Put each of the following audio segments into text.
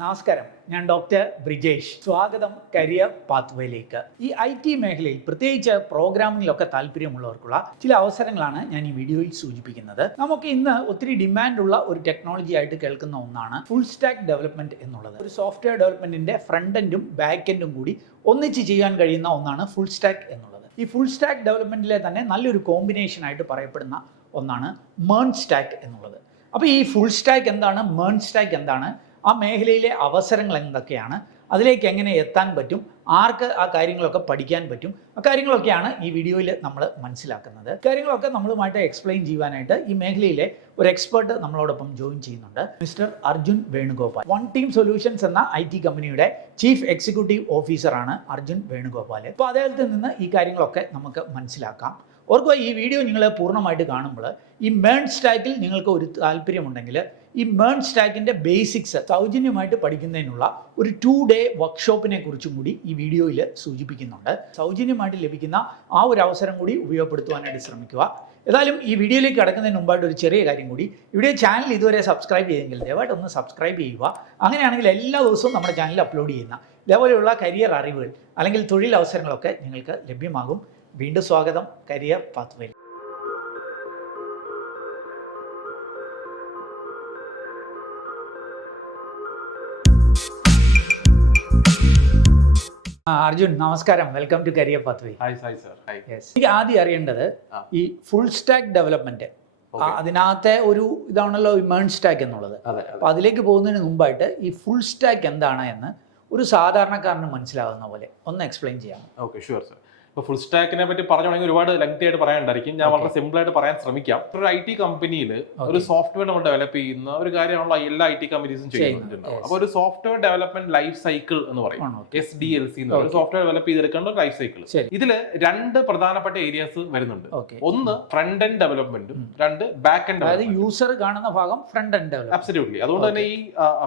നമസ്കാരം, ഞാൻ ഡോക്ടർ ബ്രിജേഷ്. സ്വാഗതം കരിയർ പാത്വേയിലേക്ക്. ഈ IT മേഖലയിൽ പ്രത്യേകിച്ച് പ്രോഗ്രാമിങ്ങിലൊക്കെ താല്പര്യമുള്ളവർക്കുള്ള ചില അവസരങ്ങളാണ് ഞാൻ ഈ വീഡിയോയിൽ സൂചിപ്പിക്കുന്നത്. നമുക്ക് ഇന്ന് ഒത്തിരി ഡിമാൻഡുള്ള ഒരു ടെക്നോളജി ആയിട്ട് കേൾക്കുന്ന ഒന്നാണ് ഫുൾ സ്റ്റാക്ക് ഡെവലപ്മെന്റ് എന്നുള്ളത്. ഒരു സോഫ്റ്റ്വെയർ ഡെവലപ്മെന്റിന്റെ ഫ്രണ്ട് എൻഡും ബാക്ക് എൻഡും കൂടി ഒന്നിച്ച് ചെയ്യാൻ കഴിയുന്ന ഒന്നാണ് ഫുൾ സ്റ്റാക്ക് എന്നുള്ളത്. ഈ ഫുൾ സ്റ്റാക്ക് ഡെവലപ്മെന്റിലെ തന്നെ നല്ലൊരു കോമ്പിനേഷൻ ആയിട്ട് പറയപ്പെടുന്ന ഒന്നാണ് MERN സ്റ്റാക്ക് എന്നുള്ളത്. അപ്പോൾ ഈ ഫുൾ സ്റ്റാക്ക് എന്താണ്, MERN സ്റ്റാക്ക് എന്താണ്, ആ മേഖലയിലെ അവസരങ്ങൾ എന്തൊക്കെയാണ്, അതിലേക്ക് എങ്ങനെ എത്താൻ പറ്റും, ആർക്ക് ആ കാര്യങ്ങളൊക്കെ പഠിക്കാൻ പറ്റും, ആ കാര്യങ്ങളൊക്കെയാണ് ഈ വീഡിയോയിൽ നമ്മൾ മനസ്സിലാക്കുന്നത്. കാര്യങ്ങളൊക്കെ നമ്മളുമായിട്ട് എക്സ്പ്ലെയിൻ ചെയ്യുവാനായിട്ട് ഈ മേഖലയിലെ ഒരു എക്സ്പെർട്ട് നമ്മളോടൊപ്പം ജോയിൻ ചെയ്യുന്നുണ്ട്. Mister Arjun Venugopal. One team solutions എന്ന IT കമ്പനിയുടെ ചീഫ് എക്സിക്യൂട്ടീവ് ഓഫീസറാണ് അർജുൻ വേണുഗോപാൽ. അപ്പോൾ അദ്ദേഹത്തിൽ നിന്ന് ഈ കാര്യങ്ങളൊക്കെ നമുക്ക് മനസ്സിലാക്കാം. ഓർക്കുക, ഈ വീഡിയോ നിങ്ങൾ പൂർണ്ണമായിട്ട് കാണുമ്പോൾ ഈ MERN സ്റ്റാക്കിൽ നിങ്ങൾക്ക് ഒരു താല്പര്യമുണ്ടെങ്കിൽ ഈ MERN സ്റ്റാക്കിൻ്റെ ബേസിക്സ് സൗജന്യമായിട്ട് പഠിക്കുന്നതിനുള്ള ഒരു 2-day വർക്ക്ഷോപ്പിനെ കുറിച്ചും കൂടി ഈ വീഡിയോയിൽ സൂചിപ്പിക്കുന്നുണ്ട്. സൗജന്യമായിട്ട് ലഭിക്കുന്ന ആ ഒരു അവസരം കൂടി ഉപയോഗപ്പെടുത്തുവാനായിട്ട് ശ്രമിക്കുക. ഏതായാലും ഈ വീഡിയോയിലേക്ക് കടക്കുന്നതിന് മുമ്പായിട്ട് ഒരു ചെറിയ കാര്യം കൂടി, ഇവിടെ ചാനൽ ഇതുവരെ സബ്സ്ക്രൈബ് ചെയ്തെങ്കിൽ ദയവായിട്ട് ഒന്ന് സബ്സ്ക്രൈബ് ചെയ്യുക. അങ്ങനെയാണെങ്കിൽ എല്ലാ ദിവസവും നമ്മുടെ ചാനലിൽ അപ്ലോഡ് ചെയ്യുന്ന ഇതേപോലെയുള്ള കരിയർ അറിവുകൾ അല്ലെങ്കിൽ തൊഴിൽ അവസരങ്ങളൊക്കെ നിങ്ങൾക്ക് ലഭ്യമാകും. വീണ്ടും സ്വാഗതം കരിയർ പാത്വേയിൽ. അർജുൻ, നമസ്കാരം. Welcome to career pathway. എനിക്ക് ആദ്യം അറിയേണ്ടത് ഈ ഫുൾ സ്റ്റാക്ക് ഡെവലപ്മെന്റ്, അതിനകത്തെ ഒരു ഇതാണല്ലോ ഈ MERN സ്റ്റാക്ക് എന്നുള്ളത്. അപ്പൊ അതിലേക്ക് പോകുന്നതിന് മുമ്പായിട്ട് ഈ ഫുൾ സ്റ്റാക്ക് എന്താണ് എന്ന് ഒരു സാധാരണക്കാരന് മനസ്സിലാകുന്ന പോലെ ഒന്ന് എക്സ്പ്ലെയിൻ ചെയ്യാം. Okay, sure sir. ഇപ്പോൾ ഫുൾ സ്റ്റാക്കിനെ പറ്റി പറഞ്ഞുകൊണ്ടെങ്കിൽ ഒരുപാട് ലെങ്തി ആയിട്ട് പറയാനുണ്ടായിരിക്കും. ഞാൻ വളരെ സിമ്പിൾ ആയിട്ട് പറയാൻ ശ്രമിക്കാം. ഒരു IT കമ്പനിയിൽ ഒരു സോഫ്റ്റ്വെയർ നമ്മൾ ഡെവലപ്പ് ചെയ്യുന്ന ഒരു കാര്യമാണല്ലോ എല്ലാ IT കമ്പനീസും ചെയ്യുന്നുണ്ടാവും. അപ്പോൾ ഒരു സോഫ്റ്റ്വെയർ ഡെവലപ്മെന്റ് ലൈഫ് സൈക്കിൾ എന്ന് പറയും, SDLC എന്ന് പറയും. സോഫ്റ്റ്വെയർ ഡെവലപ്പ് ചെയ്തെടുക്കേണ്ട ഒരു ലൈഫ് സൈക്കിൾ. ഇതിൽ രണ്ട് പ്രധാനപ്പെട്ട ഏരിയാസ് വരുന്നുണ്ട്. ഒന്ന് ഫ്രണ്ട് എൻഡ് ഡെവലപ്മെന്റും, രണ്ട് ബാക്ക് എൻഡ്. അതായത് യൂസർ കാണുന്ന ഭാഗം ഫ്രണ്ട് എൻഡ് ഡെവലപ്മെന്റ്. അബ്സല്യൂട്ട്ലി. അതുകൊണ്ട് തന്നെ ഈ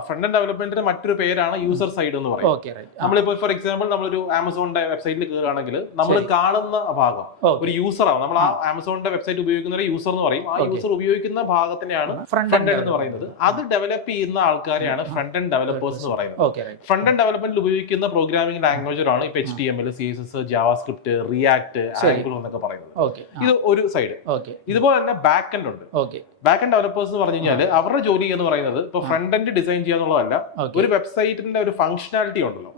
ഫ്രണ്ട് എൻഡ് ഡെവലപ്മെന്റിന്റെ മറ്റൊരു പേരാണ് യൂസർ സൈഡ് എന്ന് പറയും. നമ്മളിപ്പോൾ ഫോർ എക്സാമ്പിൾ നമ്മളൊരു ആമസോണിന്റെ വെബ്സൈറ്റിൽ കയറുകയാണെങ്കിൽ നമ്മൾ കാണുന്ന ഭാഗം ഒരു യൂസർ ആണ്. നമ്മൾ ആ ആമസോണിന്റെ വെബ്സൈറ്റ് ഉപയോഗിക്കുന്ന യൂസർ എന്ന് പറയും. ആ യൂസർ ഉപയോഗിക്കുന്ന ഭാഗത്തിനെയാണ് ഫ്രണ്ട് എൻഡ് എന്ന് പറയുന്നത്. അത് ഡെവലപ്പ് ചെയ്യുന്ന ആൾക്കാരെയാണ് ഫ്രണ്ട് എൻഡ് ഡെവലപ്പേഴ്സ് എന്ന് പറയുന്നത്. ഫ്രണ്ട് എൻഡ് ഡെവലപ്മെന്റിൽ ഉപയോഗിക്കുന്ന പ്രോഗ്രാമിംഗ് ലാംഗ്വേജാണ് ഇപ്പൊ HTML, CSS, JavaScript, react, angular എന്നൊക്കെ പറയുന്നത്. ഇത് ഒരു സൈഡ്. ഇതുപോലെ തന്നെ ബാക്ക് എൻഡ് ഉണ്ട്. ബാക്ക് എൻഡ് ഡെവലപ്പേഴ്സ് എന്ന് പറഞ്ഞു കഴിഞ്ഞാൽ അവരുടെ ജോലി എന്ന് പറയുന്നത് ഇപ്പൊ ഫ്രണ്ട് എൻഡ് ഡിസൈൻ ചെയ്യാന്നുള്ളതല്ല, ഒരു വെബ്സൈറ്റിന്റെ ഒരു ഫംഗ്ഷനാലിറ്റി ഉണ്ടല്ലോ.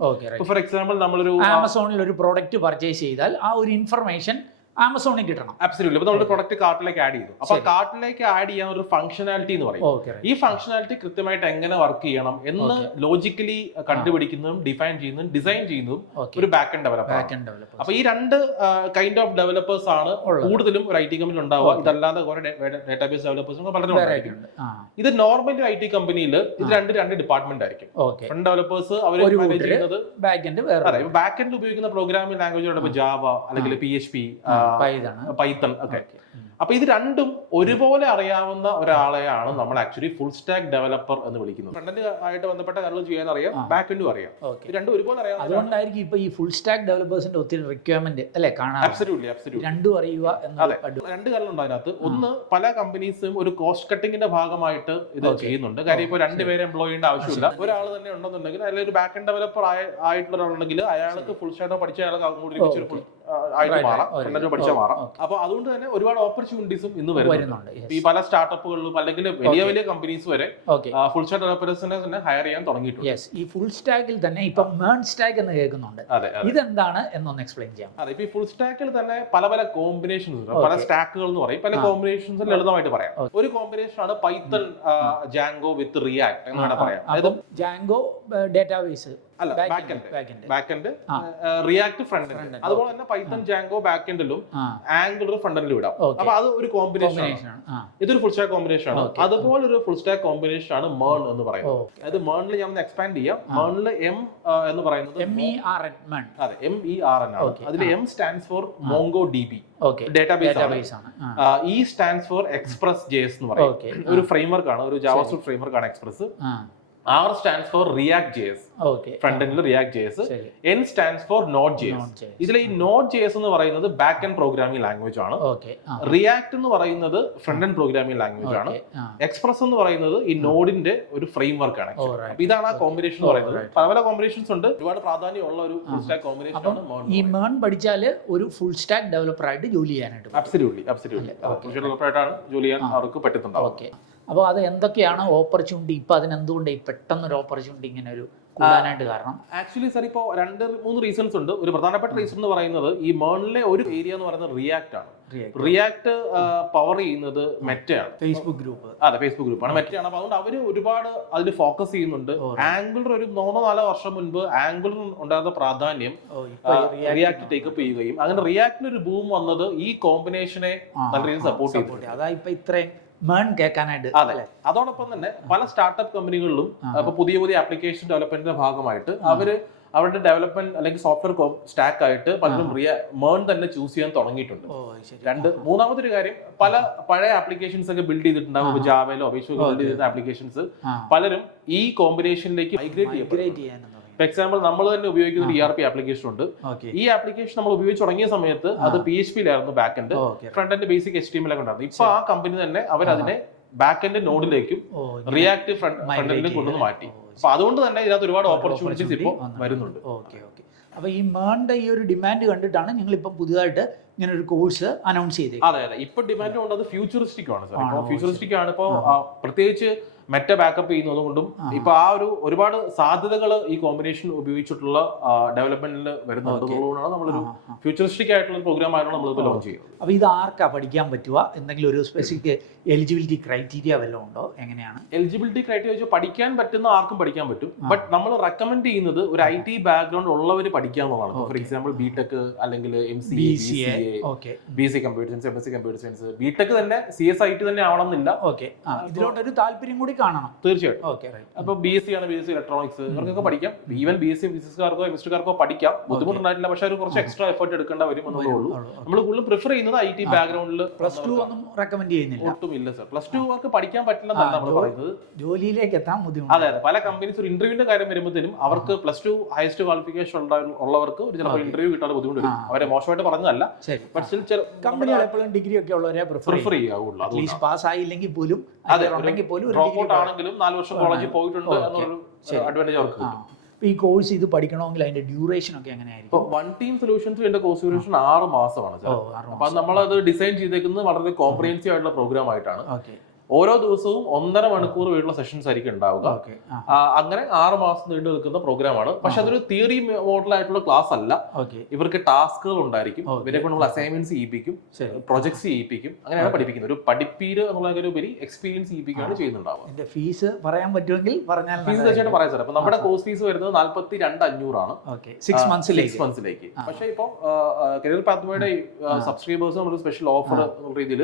ഫോർ എക്സാമ്പിൾ നമ്മളൊരു ആമസോണിൽ ഒരു പ്രോഡക്റ്റ് പർച്ചേസ് ചെയ്താൽ ആ ഒരു ഇൻഫർമേഷൻ ആമസോണിൽ കിട്ടണം. അബ്സല്യൂട്ട്ലി. അപ്പൊ നമ്മൾ പ്രൊഡക്റ്റ് കാർട്ടിലേക്ക് ആഡ് ചെയ്തു. അപ്പൊ കാർട്ടിലേക്ക് ആഡ് ചെയ്യാൻ ഒരു ഫംഗ്ഷനാലിറ്റി എന്ന് പറയും. ഈ ഫംഗ്ഷനാലിറ്റി കൃത്യമായിട്ട് എങ്ങനെ വർക്ക് ചെയ്യണം എന്ന് ലോജിക്കലി കണ്ടുപിടിക്കുന്നതും ഡിഫൈൻ ചെയ്യുന്നതും ഡിസൈൻ ചെയ്യുന്നതും ഒരു ബാക്ക് എൻഡ് ഡെവലപ്പർ. അപ്പൊ ഈ രണ്ട് കൈൻഡ് ഓഫ് ഡെവലപ്പേഴ്സ് ആണ് കൂടുതലും ഒരു IT കമ്പനിയിൽ ഉണ്ടാവുക. ഇതല്ലാതെ കുറെ ഡേറ്റാബേസ് ഡെവലപ്പേഴ്സും പലരും ഉണ്ടായിരിക്കും. ഇത് നോർമലി IT കമ്പനിയിൽ ഇത് രണ്ട് ഡിപ്പാർട്ട്മെന്റ് ആയിരിക്കും. ഫ്രണ്ട് ഡെവലപ്പേഴ്സ് അവർ മാനേജ് ചെയ്യുന്നത്, ബാക്ക് എൻഡ് ഉപയോഗിക്കുന്ന പ്രോഗ്രാമിംഗ് ലാംഗ്വേജ് ജാവ അല്ലെങ്കിൽ PHP, പൈത്തൺ ഒക്കെ. അപ്പൊ ഇത് രണ്ടും ഒരുപോലെ അറിയാവുന്ന ഒരാളെയാണ് നമ്മൾ ആക്ച്വലി ഫുൾ സ്റ്റാക്ക് ഡെവലപ്പർ എന്ന് വിളിക്കുന്നത്. ഫ്രണ്ട് എൻഡ് ആയിട്ട് ബന്ധപ്പെട്ട കാര്യങ്ങൾ ചെയ്യാൻ അറിയാം, ബാക്ക് എൻഡും അറിയാം. രണ്ടും ഒരുപോലെ അറിയാം. അതുകൊണ്ടായിരിക്കും ഇപ്പൊ ഈ ഫുൾ സ്റ്റാക്ക് ഡെവലപ്പേഴ്സിന്റെ ഒത്തിരി റിക്വയർമെന്റ് അല്ലെ കാണാം. അബ്സല്യൂട്ട്ലി. രണ്ടും അറിയുക. രണ്ട് കാര്യങ്ങളുണ്ട് അതിനകത്ത്. ഒന്ന്, പല കമ്പനീസും ഒരു കോസ്റ്റ് കട്ടിങ്ങിന്റെ ഭാഗമായിട്ട് ഇത് ചെയ്യുന്നുണ്ട്. കാര്യം ഇപ്പൊ രണ്ടുപേരെ എംപ്ലോയ് ചെയ്യേണ്ട ആവശ്യമില്ല. ഒരാൾ തന്നെ ഉണ്ടെന്നുണ്ടെങ്കിൽ അല്ലെങ്കിൽ ഒരു ബാക്ക് എൻഡ് ഡെവലപ്പർ ആയിട്ടുള്ള ഒരാളുണ്ടെങ്കിൽ അയാൾക്ക് ഫുൾ സ്റ്റാക്ക് പഠിച്ച അയാൾക്ക് അങ്ങോട്ട് ആയിട്ട് മാറാം, പഠിച്ചാൽ മാറാം. അപ്പൊ അതുകൊണ്ട് തന്നെ ഒരുപാട് ഓപ്പർച്യൂണിറ്റീസും ഇന്ന് വരുന്നുണ്ട്. ഈ പല സ്റ്റാർട്ടപ്പുകളിലും അല്ലെങ്കിൽ വലിയ കമ്പനീസ് വരെ ഫുൾ സ്റ്റാക്ക് ഡെവലപ്പേഴ്സിനെ തന്നെ ഹയർ ചെയ്യാൻ തുടങ്ങിയിട്ടുണ്ട്. ഈ ഫുൾ സ്റ്റാക്കിൽ തന്നെ ഇപ്പൊ MERN സ്റ്റാക്ക് എന്ന് കേൾക്കുന്നുണ്ട്. ഇതെന്താണ് എന്നൊന്ന് എക്സ്പ്ലെയിൻ ചെയ്യാം. അതെ, ഇപ്പൊ ഈ ഫുൾ സ്റ്റാക്കിൽ തന്നെ പല കോമ്പിനേഷൻസ് ഉണ്ട്. പല സ്റ്റാക്കുകൾ എന്ന് പറയും. പല കോമ്പിനേഷൻസ് ലളിതമായിട്ട് പറയാം. ഒരു കോമ്പിനേഷൻ ആണ് പൈത്തൺ ജാങ്കോ വിത്ത് റിയാക്ട് എന്ന് വേണം പറയാം. അതായത് ജാങ്കോ ഡേറ്റാബേസ് അല്ല, back end, React front end. അതുപോലെ തന്നെ പൈത്തൺ ജാങ്കോ ബാക്ക് എൻഡിലും ആംഗുലർ ഫ്രണ്ട് എൻഡിലും ഇടാം. അപ്പൊ അത് ഒരു കോമ്പിനേഷൻ ആണ്. ഇതൊരു ഫുൾ സ്റ്റാക്ക് കോമ്പിനേഷൻ ആണ്. അതുപോലെ ഒരു ഫുൾ സ്റ്റാക്ക് കോമ്പിനേഷൻ ആണ് MERN എന്ന് പറയുന്നത്. അതായത് MERNൽ ഞാൻ എക്സ്പാൻഡ് ചെയ്യാം. MERNൽ M എന്ന് പറയുന്നത് MERN. അതെ, MERN ആണ്. അതിൽ M stands for MongoDB, database ആണ്. E സ്റ്റാൻഡ്സ് ഫോർ Express.js എന്ന് പറയും. ഒരു ഫ്രെയിംവർക്ക് ആണ്, ഒരു ജാവാസ്ക്രിപ്റ്റ് ഫ്രെയിംവർക്ക് ആണ് express. R stands for React.js. Okay. Front end React.js. N stands for Node.js. ഇതിലെ ഈ Node.js എന്ന് പറയുന്നത് ബാക്ക് എൻഡ് പ്രോഗ്രാമിംഗ് ലാംഗ്വേജ് ആണ്. റിയാക്ട് എന്ന് പറയുന്നത് ഫ്രണ്ട് എൻഡ് പ്രോഗ്രാമിംഗ് ലാംഗ്വേജ് ആണ്. എക്സ്പ്രസ് എന്ന് പറയുന്നത് ഈ നോഡിന്റെ ഒരു ഫ്രെയിം വർക്ക് ആണ്. അപ്പൊ ഇതാണ് ആ കോമ്പിനേഷൻ എന്ന് പറയുന്നത്. പല കോമ്പിനേഷൻസ് ഉണ്ട്. ഒരുപാട് പ്രാധാന്യമുള്ള ഒരു ഫുൾ സ്റ്റാക്ക് കോമ്പിനേഷൻ ആണ്. ഈ MERN പഠിച്ചാൽ ഒരു ഫുൾ സ്റ്റാക്ക് ഡെവലപ്പർ ആയിട്ട് ജോലി ചെയ്യാനായിട്ട് അബ്സല്യൂട്ട്ലി ഡെവലപ്പർ ആയിട്ടാണ് ജോലി ചെയ്യാൻ അവർക്ക് പറ്റുന്നുണ്ടാവും. അപ്പോൾ അത് എന്തൊക്കെയാണ് ഓപ്പർച്യൂണിറ്റി, ഇപ്പൊ അതിനെന്തുകൊണ്ട് പെട്ടെന്നൊരു ഓപ്പർച്യൂണിറ്റി ഇങ്ങനെ ഒരു കൂടാനായിട്ട് കാരണം? ആക്ച്വലി സാർ ഇപ്പോൾ 2-3 റീസൺസ് ഉണ്ട്. ഒരു പ്രധാനപ്പെട്ട റീസൺ എന്ന് പറയുന്നത് ഈ MERNലെ ഒരു ഏരിയ എന്ന് പറയുന്നത് റിയാക്ട് ആണ്. റിയാക്ട് പവർ ചെയ്യുന്നത് മെറ്റയാണ്, ഫേസ്ബുക്ക് ഗ്രൂപ്പ്. അതെ, ഫേസ്ബുക്ക് ഗ്രൂപ്പാണ്, മെറ്റയാണ്. അപ്പൊ അതുകൊണ്ട് അവര് ഒരുപാട് അതിൽ ഫോക്കസ് ചെയ്യുന്നുണ്ട്. ആംഗുലർ ഒരു 3-4 വർഷം മുൻപ് ആംഗുലർ ഉണ്ടായിരുന്ന പ്രാധാന്യം റിയാക്ട് ടേക്കപ്പ് ചെയ്യുകയും അങ്ങനെ റിയാക്ടിന് ഒരു ബൂം വന്നത് ഈ കോമ്പിനേഷനെ നല്ല രീതിയിൽ സപ്പോർട്ട് ചെയ്തു. അതാ ഇപ്പൊ ഇത്രയും MERN കേൾക്കാനായിട്ട്. അതെ, അതോടൊപ്പം തന്നെ പല സ്റ്റാർട്ടപ്പ് കമ്പനികളിലും ഇപ്പൊ പുതിയ ആപ്ലിക്കേഷൻ ഡെവലപ്മെന്റിന്റെ ഭാഗമായിട്ട് അവരുടെ ഡെവലപ്മെന്റ് അല്ലെങ്കിൽ സോഫ്റ്റ്വെയർ സ്റ്റാക്ക് ആയിട്ട് പലരും MERN തന്നെ ചൂസ് ചെയ്യാൻ തുടങ്ങിയിട്ടുണ്ട്. മൂന്നാമതൊരു കാര്യം, പല പഴയ ആപ്ലിക്കേഷൻസ് ഒക്കെ ബിൽഡ് ചെയ്തിട്ടുണ്ടാവും, ജാവയിലോ ബിൽഡ് ചെയ്തിരുന്ന ആപ്ലിക്കേഷൻസ് പലരും ഈ കോമ്പിനേഷനിലേക്ക് മൈഗ്രേറ്റ് ചെയ്യാൻ. ഫോർ എക്സാമ്പിൾ, നമ്മൾ തന്നെ ഉപയോഗിക്കുന്ന ഒരു ERP ആപ്ലിക്കേഷൻ ഉണ്ട്. ഈ ആപ്ലിക്കേഷൻ നമ്മൾ ഉപയോഗിച്ച് തുടങ്ങിയ സമയത്ത് അത് PHP-ലായിരുന്നു back end, front end basic HTML ഒക്കെ ഉണ്ടായിരുന്നു. ഇപ്പൊ ആ കമ്പനി തന്നെ അവരതിനെ ബാക്ക് എൻഡ് നോഡിലേക്കും റിയാക്ട് ഫ്രണ്ട് എൻഡിലും കൊണ്ടുവന്ന് മാറ്റി. അപ്പൊ അതുകൊണ്ട് തന്നെ ഇതിനകത്ത് ഒരുപാട് ഓപ്പർച്യൂണിറ്റീസ് ഇപ്പോൾ വരുന്നുണ്ട്. അപ്പൊ ഈ MERNന്റെ ഈ ഒരു ഡിമാൻഡ് കണ്ടിട്ടാണ് നിങ്ങൾ ഇപ്പൊ പുതിയതായിട്ട് ഇങ്ങനെ ഒരു കോഴ്സ് അനൗൺസ് ചെയ്തത്. അതെ, ഇപ്പൊ ഡിമാൻഡ് കൊണ്ട് അത് ഫ്യൂച്ചറിസ്റ്റിക് ആണ് സാർ. ഇപ്പൊ ഫ്യൂച്ചറിസ്റ്റിക് ആണ്. ഇപ്പൊ പ്രത്യേകിച്ച് മെറ്റ ബാക്കപ്പ് ചെയ്യുന്നത് കൊണ്ടും ഇപ്പൊ ആ ഒരു ഒരുപാട് സാധ്യതകൾ ഈ കോമ്പിനേഷൻ ഉപയോഗിച്ചിട്ടുള്ള ഡെവലപ്മെന്റിൽ വരുന്നുള്ളതുകൊണ്ടാണ് നമ്മളൊരു ഫ്യൂച്ചറിസ്റ്റിക് ആയിട്ടുള്ള പ്രോഗ്രാം ആയിരുന്നു നമ്മളിപ്പോൾ ലോഞ്ച് ചെയ്യുന്നത്. അപ്പൊ ഇത് ആർക്കാ പഠിക്കാൻ പറ്റുക? എന്തെങ്കിലും ഒരു സ്പെസിഫിക് എലിജിബിലിറ്റി ക്രൈറ്റീരിയ വല്ലതും ഉണ്ടോ? എങ്ങനെയാണ് എലിജിബിലിറ്റി ക്രൈറ്റീരിയ വെച്ചാൽ പഠിക്കാൻ പറ്റുന്ന ആർക്കും പഠിക്കാൻ പറ്റും. ബട്ട് നമ്മൾ റെക്കമെൻഡ് ചെയ്യുന്നത് ഒരു IT ബാക്ക്ഗ്രൗണ്ട് ഉള്ളവർ പഠിക്കാന്നുള്ളതാണ്. ഫോർ എക്സാമ്പിൾ BTech അല്ലെങ്കിൽ MCA, BC computer science, MSc computer science, BTech തന്നെ CSIT തന്നെ ആവണമെന്നില്ല. ഇതിലോട്ടൊരു താല്പര്യം കൂടി കാണണം തീർച്ചയായിട്ടും. അപ്പൊ BSc ആണ്, BSc ഇലക്ട്രോണിക്സ്, ഇവർക്കൊക്കെ പഠിക്കാം. ഈവൻ BSc ഫിസിക്സ്കാർക്കോ കെമിസ്ട്രിക്കാർക്കോ പഠിക്കാം. ബുദ്ധിമുട്ടുണ്ടായിട്ടില്ല, പക്ഷെ ഒരു കുറച്ച് എക്സ്ട്രാ എഫേർട്ട് എടുക്കേണ്ട വരും എന്നുള്ളൂ. നമ്മൾ കൂടുതൽ പ്രിഫർ ചെയ്യുന്നത് IT ബാക്ക്ഗ്രൗണ്ടിൽ. +2 ഒന്നും റെക്കമെൻഡ് ചെയ്യുന്നില്ല? ഒട്ടും ഇല്ല സർ. +2 അവർക്ക് പഠിക്കാൻ പറ്റില്ലെന്നാണ് നമ്മൾ പറയുന്നത്. ജോലിയിലേക്ക് എത്താൻ ബുദ്ധിമുട്ട്. അതെ, പല കമ്പനീസ് ഒരു ഇന്റർവ്യൂവിന്റെ കാര്യം വരുമ്പോഴത്തേനും അവർക്ക് +2 ഹയസ്റ്റ് ക്വാളിഫിക്കേഷൻ ഉള്ളവർക്ക് ഒരു ചിലപ്പോൾ ഇന്റർവ്യൂ കിട്ടാതെ ബുദ്ധിമുട്ട് വരും. അവരെ മോശമായിട്ട് പറഞ്ഞതല്ല, ബട്ട് സ്റ്റിൽ ചില കമ്പനികൾ എപ്പോഴും ഡിഗ്രി ഒക്കെ ഉള്ളവരെ പ്രിഫർ ചെയ്യാവുള്ളൂ. അറ്റ്ലീസ്റ്റ് പാസ് ആയില്ലെങ്കിൽ പോലും, ഡ്രോപ്പ് ഔട്ട് ആണെങ്കിലും 4 വർഷം കോളേജിൽ പോയിട്ടുണ്ട് എന്നൊരു അഡ്വാൻറ്റേജ് അവർക്ക് കിട്ടും. ഈ കോഴ്സ് ഇത് പഠിക്കണമെങ്കിൽ അതിന്റെ ഡ്യൂറേഷൻ ഒക്കെ എങ്ങനെയായിരിക്കും? വൺ ടീം സൊല്യൂഷൻസ് എന്റെ കോഴ്സ് ഡ്യൂറേഷൻ 6 മാസമാണ്. അപ്പൊ നമ്മളത് ഡിസൈൻ ചെയ്തേക്കുന്നത് വളരെ കോംപ്രിഹെൻസീവ് ആയിട്ടുള്ള പ്രോഗ്രാം ആയിട്ടാണ്. ഓരോ ദിവസവും 1.5 മണിക്കൂർ വീട്ടിലുള്ള സെഷൻസ് ആയിരിക്കും ഉണ്ടാവുക. അങ്ങനെ 6 മാസം നീണ്ടു നിൽക്കുന്ന പ്രോഗ്രാമാണ്. പക്ഷെ അതൊരു തിയറി മോഡൽ ആയിട്ടുള്ള ക്ലാസ് അല്ല. ഇവർക്ക് ടാസ്കുകൾ ഉണ്ടായിരിക്കും. ഇവരെ കൊണ്ട് നമ്മൾ അസൈൻമെന്റ്സ് ചെയ്യിപ്പിക്കും, പ്രൊജക്ട്സ് ചെയ്യിപ്പിക്കും. അങ്ങനെയാണ് പഠിപ്പിക്കുന്നത്. ഒരു പഠിപ്പീര് എന്നുള്ള ഉപരി എക്സ്പീരിയൻസ് ചെയ്യിപ്പിക്കുകയാണ് ചെയ്യുന്നുണ്ടാവുക. ഫീസ് പറയാൻ പറ്റുമെങ്കിൽ പറഞ്ഞാൽ? ഫീസ് തീർച്ചയായിട്ടും പറയാം സാർ. അപ്പൊ നമ്മുടെ കോഴ്സ് ഫീസ് വരുന്നത് 42,500 ആണ് 6 മന്ത്സിലേക്ക്. പക്ഷേ ഇപ്പോൾ കരിയർ പാത്വേയുടെ സബ്സ്ക്രൈബേഴ്സ് നമ്മൾ സ്പെഷ്യൽ ഓഫർ എന്നുള്ള രീതിയിൽ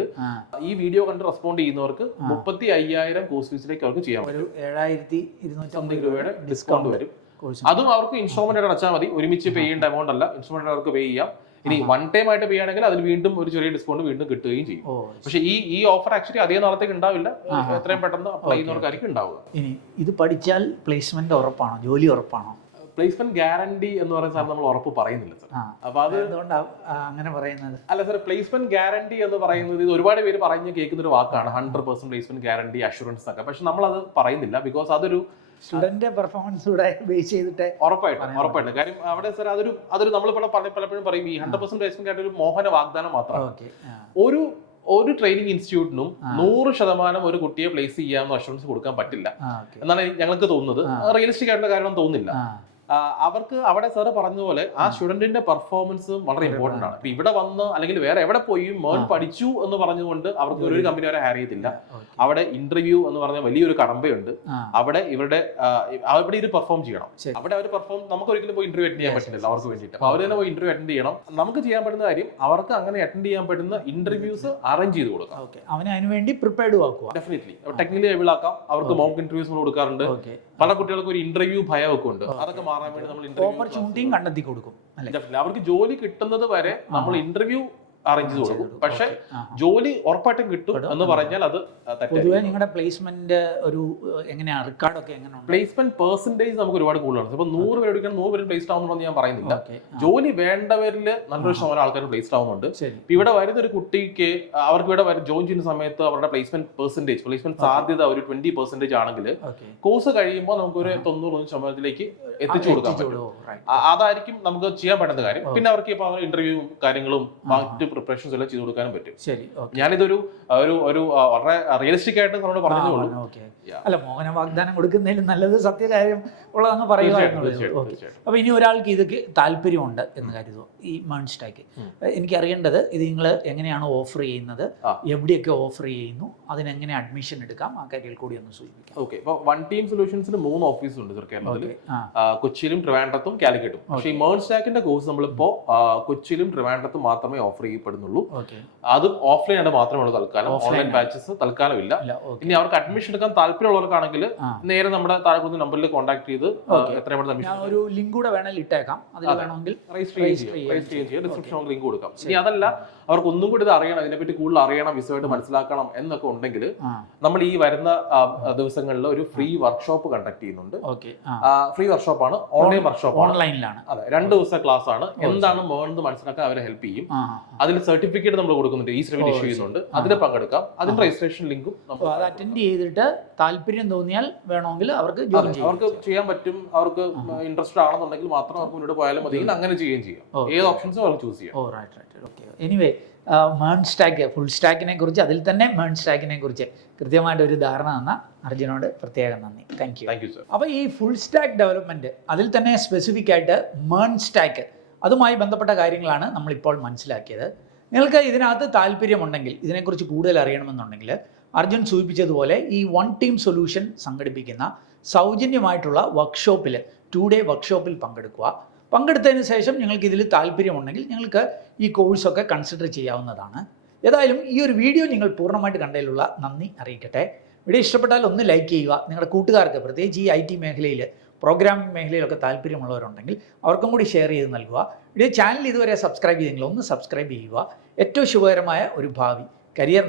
ഈ വീഡിയോ കണ്ട് റെസ്പോണ്ട് ചെയ്യുന്നവർക്ക് 35,000 കോഴ്സ് ഫീസിലേക്ക് അവർക്ക് ചെയ്യാൻ പറ്റും. 7,250 രൂപയുടെ ഡിസ്കൗണ്ട് വരും. അതും അവർക്ക് ഇൻസ്റ്റാൾമെന്റ് ആയിട്ട് അടച്ചാൽ മതി. ഒരുമിച്ച് പേ ചെയ്യേണ്ട എമൗണ്ട് അല്ല, ഇൻസ്റ്റാൾമെന്റ് അവർക്ക് പേ ചെയ്യാം. ഇനി വൺ ടൈം ആയിട്ട് പേ ആണെങ്കിൽ അതിൽ വീണ്ടും ഒരു ചെറിയ ഡിസ്കൗണ്ട് വീണ്ടും കിട്ടുകയും ചെയ്യും. പക്ഷേ ഈ ഓഫർ ആക്ച്വലി അധികം നാളത്തേക്ക് ഉണ്ടാവില്ല. എത്രയും പെട്ടെന്ന് അപ്ലൈ ചെയ്യുന്നവർക്കായിരിക്കും ഉണ്ടാവുക. ഇനി ഇത് പഠിച്ചാൽ പ്ലേസ്മെന്റ് ഉറപ്പാണോ? ജോലി ഉറപ്പാണോ? പ്ലേസ്മെന്റ് ഗ്യാരണ്ടി എന്ന് പറയുന്ന സാധനം നമ്മൾ ഉറപ്പ് പറയുന്നില്ല സർ. അപ്പൊ അത് അങ്ങനെ പറയുന്നത് അല്ല സർ. പ്ലേസ്മെന്റ് ഗ്യാരണ്ടി എന്ന് പറയുന്നത് ഇത് ഒരുപാട് പേര് പറഞ്ഞു കേൾക്കുന്ന ഒരു വാക്കാണ്. 100% പ്ലേസ്മെന്റ് ഗ്യാരണ്ടി, അഷുറൻസ് ഒക്കെ. പക്ഷെ നമ്മൾ അത് പറയുന്നില്ല. ബിക്കോസ് അതൊരു സ്റ്റുഡന്റ് പെർഫോമൻസ് കൂടെ ബേസ് ചെയ്തിട്ട് ഉറപ്പായിട്ടും. കാര്യം അവിടെ സർ അതൊരു നമ്മൾ പലപ്പോഴും പറയും ഈ 100% പ്ലേസ്മെന്റ് ഗ്യാരണ്ടി ഒരു മോഹന വാഗ്ദാനം മാത്രമാണ്. ഒരു ട്രെയിനിങ് ഇൻസ്റ്റിറ്റ്യൂട്ടിനും 100% ഒരു കുട്ടിയെ പ്ലേസ് ചെയ്യാമെന്ന് അഷുറൻസ് കൊടുക്കാൻ പറ്റില്ല എന്നാണ് ഞങ്ങൾക്ക് തോന്നുന്നത്. റിയലിസ്റ്റിക് ആയിട്ടുള്ള കാര്യം തോന്നുന്നില്ല. അവർക്ക് അവിടെ സാറ് പറഞ്ഞതുപോലെ ആ സ്റ്റുഡന്റിന്റെ പെർഫോമൻസ് വളരെ ഇമ്പോർട്ടന്റ് ആണ്. ഇപ്പൊ ഇവിടെ വന്ന് അല്ലെങ്കിൽ വേറെ എവിടെ പോയി MERN പഠിച്ചു എന്ന് പറഞ്ഞുകൊണ്ട് അവർക്ക് ഒരു കമ്പനി വരെ ഹയർ ചെയ്തില്ല. അവിടെ ഇന്റർവ്യൂ എന്ന് പറഞ്ഞ വലിയൊരു കടമ്പയുണ്ട്. അവിടെ അവിടെ ഇത് പെർഫോം ചെയ്യണം. അവിടെ അവർ നമുക്ക് ഒരിക്കലും പോയി ഇന്റർവ്യൂ അറ്റൻഡ് ചെയ്യാൻ പറ്റില്ല അവർക്ക് വേണ്ടിയിട്ട്. അവർ തന്നെ പോയി ഇന്റർവ്യൂ അറ്റൻഡ് ചെയ്യണം. നമുക്ക് ചെയ്യാൻ പറ്റുന്ന കാര്യം അവർക്ക് അങ്ങനെ അറ്റൻഡ് ചെയ്യാൻ പറ്റുന്ന ഇന്റർവ്യൂസ് അറേഞ്ച് ചെയ്ത് കൊടുക്കാം. അവനെ അതിനുവേണ്ടി പ്രിപ്പയർഡ് ആക്കുക. ഡെഫിനറ്റ്ലി ടെക്നിക്കലി ഏബിൾ ആക്കാം. അവർക്ക് മോക്ക് ഇന്റർവ്യൂസ് കൊടുക്കാറുണ്ട്. പല കുട്ടികൾക്ക് ഒരു ഇന്റർവ്യൂ ഭയമൊക്കെ ഉണ്ട്. അതൊക്കെ മാറാൻ വേണ്ടി നമ്മൾ ഓപ്പർച്യൂണിറ്റിയും കണ്ടെത്തി കൊടുക്കും. അവർക്ക് ജോലി കിട്ടുന്നത് വരെ നമ്മൾ ഇന്റർവ്യൂ അറേഞ്ച് ചെയ്ത് കൊടുക്കും. പക്ഷെ ജോലി ഉറപ്പായിട്ടും കിട്ടും എന്ന് പറഞ്ഞാൽ അത് പൊതുവെ നിങ്ങളുടെ പ്ലേസ്മെന്റ് ഒരു എങ്ങനെയാണ് റെക്കോർഡൊക്കെ എങ്ങനെയാണ്? പ്ലേസ്മെന്റ് പെർസെന്റേജ് നമുക്ക് ഒരുപാട് കൂടുതലാണ്. ഇപ്പൊ 100 പേര് എടുക്കാൻ 100 പേര് പ്ലേസ്ഡ് ആവുമെന്ന് ഞാൻ പറയുന്നില്ല. ജോലി വേണ്ടവരിൽ നല്ലൊരു ശതമാനം ആൾക്കാർ പ്ലേസ്ഡ് ആവുന്നുണ്ട്. ഇവിടെ വരുന്ന ഒരു കുട്ടിക്ക് അവർക്ക് ഇവിടെ ജോയിൻ ചെയ്യുന്ന സമയത്ത് അവരുടെ പ്ലേസ്മെന്റ് സാധ്യത ഒരു 20% ആണെങ്കിൽ കോഴ്സ് കഴിയുമ്പോൾ നമുക്ക് ഒരു 90% എത്തിച്ചു കൊടുക്കാൻ പറ്റും. അതായിരിക്കും നമുക്ക് ചെയ്യാൻ പറ്റുന്ന കാര്യം. പിന്നെ അവർക്ക് ഇപ്പൊ ഇന്റർവ്യൂവും കാര്യങ്ങളും മറ്റ് പ്രിപ്പറേഷൻസ് എല്ലാം ചെയ്ത് കൊടുക്കാനും പറ്റും. ഞാനിതൊരു വളരെ റിയലിസ്റ്റിക് ആയിട്ട് നമ്മളോട് പറഞ്ഞതേ ഉള്ളൂ. അല്ല, മോഹന വാഗ്ദാനം കൊടുക്കുന്നതിലും നല്ലത് സത്യകാര്യം ഉള്ളതെന്ന് പറയുക. അപ്പൊ ഇനി ഒരാൾക്ക് ഇത് താല്പര്യമുണ്ട് എന്ന് കരുതുമോ ഈ MERN സ്റ്റാക്ക്? എനിക്ക് അറിയേണ്ടത് ഇത് നിങ്ങൾ എങ്ങനെയാണ് ഓഫർ ചെയ്യുന്നത്, എവിടെയൊക്കെ ഓഫർ ചെയ്യുന്നു, അതിനെങ്ങനെ അഡ്മിഷൻ എടുക്കാം, ആ കാര്യങ്ങൾ കൂടി ഒന്ന് സൂചിപ്പിക്കാം. ഓക്കെ, ഇപ്പൊ വൺ ടീം സൊല്യൂഷൻസിന് 3 ഓഫീസ് ഉണ്ട് സർ കേരളത്തിൽ, കൊച്ചിയിലും ട്രിവാൻഡ്രത്തും കാലിക്കറ്റും. പക്ഷേ ഈ MERN സ്റ്റാക്കിന്റെ കോഴ്സ് നമ്മളിപ്പോ കൊച്ചിയിലും ട്രിവാൻഡ്രത്തും മാത്രമേ ഓഫർ ചെയ്യപ്പെടുന്നുള്ളൂ. അതും ഓഫ്ലൈൻ ആയിട്ട് മാത്രമേ ഉള്ളൂ തൽക്കാലം. ഓൺലൈൻ ബാച്ചസ് തൽക്കാലം ഇല്ല. ഇനി അവർക്ക് അഡ്മിഷൻ എടുക്കാൻ താല്പര്യമുള്ളവർക്കാണെങ്കിൽ നേരെ നമ്മുടെ താഴെ കൊടുത്ത നമ്പറിൽ കോൺടാക്ട് ചെയ്ത് എത്രയും പെട്ടെന്ന് ഒരു ലിങ്ക് കൂടെ വേണമെങ്കിൽ ഇട്ടേക്കാം. അതിൽ വേണമെങ്കിൽ രജിസ്റ്റർ ചെയ്യാം. ഡിസ്ക്രിപ്ഷനിൽ ലിങ്ക് കൊടുക്കാം. ഇനി അതല്ല, അവർക്ക് ഒന്നും കൂടി ഇത് അറിയണം, ഇതിനെപ്പറ്റി കൂടുതൽ അറിയണം, വിശദമായിട്ട് മനസ്സിലാക്കണം എന്നൊക്കെ ഉണ്ടെങ്കിൽ നമ്മൾ ഈ വരുന്ന ദിവസങ്ങളിൽ ഒരു ഫ്രീ വർക്ക്ഷോപ്പ് കണ്ടക്ട് ചെയ്യുന്നുണ്ട്. ഫ്രീ വർക്ക്ഷോപ്പാണ്, ഓൺലൈൻ വർക്ക്ഷോപ്പ്, ഓൺലൈനിലാണ്. അതെ, 2 ദിവസത്തെ ക്ലാസ് ആണ്. എന്താണ് MERN എന്ന് മനസ്സിലാക്കാൻ അവരെ ഹെൽപ്പ് ചെയ്യും. അതിൽ സർട്ടിഫിക്കറ്റ് നമ്മൾ കൊടുക്കുന്നുണ്ട്, ഈ സർട്ടിഫിക്കറ്റ് ഇഷ്യൂ ചെയ്യുന്നുണ്ട്. അതിൽ പങ്കെടുക്കാം. അതിന്റെ രജിസ്ട്രേഷൻ ലിങ്കും അത് അറ്റൻഡ് ചെയ്തിട്ട് താല്പര്യം തോന്നിയാൽ വേണമെങ്കിൽ അവർക്ക് ചെയ്യാൻ പറ്റും. അവർക്ക് ഇൻട്രസ്റ്റഡ് ആണെന്നുണ്ടെങ്കിൽ മാത്രം അവർക്ക് മുന്നോട്ട് പോയാലും മതി. അങ്ങനെ ചെയ്യുകയും ചെയ്യാം. ഏത് ഓപ്ഷൻസും അവർക്ക് ചൂസ് ചെയ്യാം. എനിവേ, MERN സ്റ്റാക്ക്, ഫുൾ സ്റ്റാക്കിനെ കുറിച്ച്, അതിൽ തന്നെ MERN സ്റ്റാക്കിനെ കുറിച്ച് കൃത്യമായിട്ട് ഒരു ധാരണ തന്ന അർജുനോട് പ്രത്യേകം നന്ദി. Thank you sir. അപ്പോൾ ഈ ഫുൾ സ്റ്റാക്ക് ഡെവലപ്മെന്റ്, അതിൽ തന്നെ സ്പെസിഫിക് ആയിട്ട് MERN സ്റ്റാക്ക്, അതുമായി ബന്ധപ്പെട്ട കാര്യങ്ങളാണ് നമ്മളിപ്പോൾ മനസ്സിലാക്കിയത്. നിങ്ങൾക്ക് ഇതിനകത്ത് താല്പര്യമുണ്ടെങ്കിൽ, ഇതിനെക്കുറിച്ച് കൂടുതൽ അറിയണമെന്നുണ്ടെങ്കിൽ, അർജുൻ സൂചിപ്പിച്ചതുപോലെ ഈ വൺ ടീം സൊല്യൂഷൻ സംഘടിപ്പിക്കുന്ന സൗജന്യമായിട്ടുള്ള വർക്ക്ഷോപ്പിൽ, 2 ഡേ വർക്ക്ഷോപ്പിൽ പങ്കെടുത്തതിന് ശേഷം നിങ്ങൾക്ക് ഇതിൽ താല്പര്യമുണ്ടെങ്കിൽ നിങ്ങൾക്ക് ഈ കോഴ്സൊക്കെ കൺസിഡർ ചെയ്യാവുന്നതാണ്. ഏതായാലും ഈ ഒരു വീഡിയോ നിങ്ങൾ പൂർണ്ണമായിട്ട് കണ്ടതിലുള്ള നന്ദി അറിയിക്കട്ടെ. വീഡിയോ ഇഷ്ടപ്പെട്ടാൽ ഒന്ന് ലൈക്ക് ചെയ്യുക. നിങ്ങളുടെ കൂട്ടുകാർക്ക്, പ്രത്യേകിച്ച് ഈ IT മേഖലയിൽ, പ്രോഗ്രാമിംഗ് മേഖലയിലൊക്കെ താല്പര്യമുള്ളവരുണ്ടെങ്കിൽ അവർക്കും കൂടി ഷെയർ ചെയ്ത് നൽകുക. വീഡിയോ ചാനൽ ഇതുവരെ സബ്സ്ക്രൈബ് ചെയ്തെങ്കിൽ ഒന്ന് സബ്സ്ക്രൈബ് ചെയ്യുക. ഏറ്റവും ശുഭകരമായ ഒരു ഭാവി കരിയർ